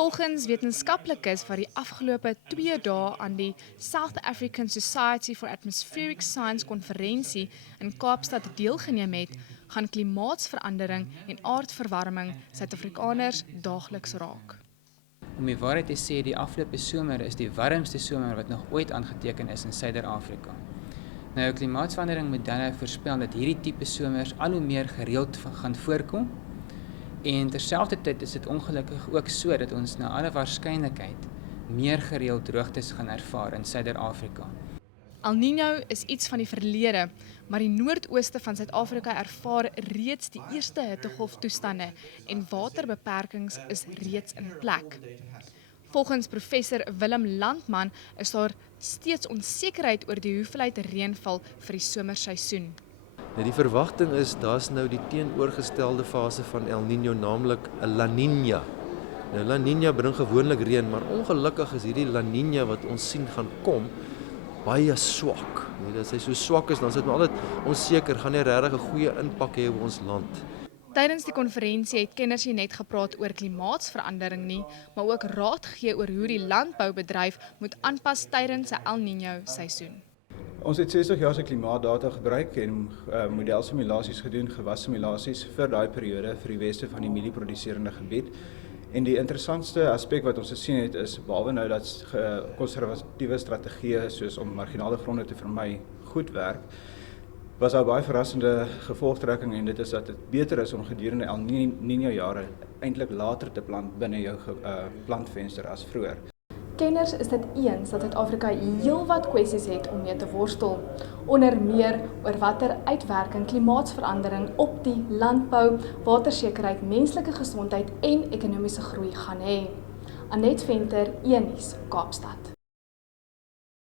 Volgens wetenskaplikes wat die afgelope 2 dae aan die South African Society for Atmospheric Science konferensie in Kaapstad deelgeneem het, gaan klimaatsverandering en aardverwarming Suid-Afrikaners daagliks raak. Om die waarheid te sê, die afgelope somer is die warmste somer wat nog ooit aangeteken is in Suider-Afrika. Nou, klimaatsverandering modelle voorspel dat hierdie tipe somers al hoe meer gereeld gaan voorkom. En terselfdertyd is dit ongelukkig ook so dat ons na alle waarskynlikheid meer gereeld droogtes gaan ervaar in Suider-Afrika. El Niño is iets van die verlede, maar die noordooste van Suid-Afrika ervaar reeds die eerste hittegolftoestande en waterbeperkings is reeds in plek. Volgens professor Willem Landman is daar steeds onsekerheid oor die hoeveelheid reënval vir die somerseisoen. Nou die verwagting is, daar's nou die teenoorgestelde fase van El Niño, naamlik 'n La Niña. Nou La Niña bring gewoonlik reën, maar ongelukkig is hierdie La Niña wat ons sien gaan kom, baie swak. As hy so swak is, dan is dit maar altyd onseker, gaan nie regtig 'n goeie impak hê op ons land. Tydens die konferensie het kenners nie net gepraat oor klimaatsverandering nie, maar ook raad gegee oor hoe die landboubedryf moet aanpas tydens 'n El Niño seisoen. Ons het 60 jaar se klimaatdata gebruik en modelsimulasies gedoen, gewassimulasies vir daai periode vir die weste van die mielieproduserende gebied. En die interessantste aspek wat ons gesien het is, behalwe nou dat konservatiewe strategieë soos om marginale gronde te vermy goed werk, was daar baie verrassende gevolgtrekking en dit is dat dit beter is om gedurende El Niño jare eintlik later te plant binne jou plantvenster as vroeër. Kenners is dit eens dat Suid-Afrika heelwat kwessies het om mee te worstel, onder meer oor watter uitwerking klimaatsverandering op die landbou, watersekerheid, menslike gesondheid en ekonomiese groei gaan hê. Annette Venter, Een Nuus, Kaapstad.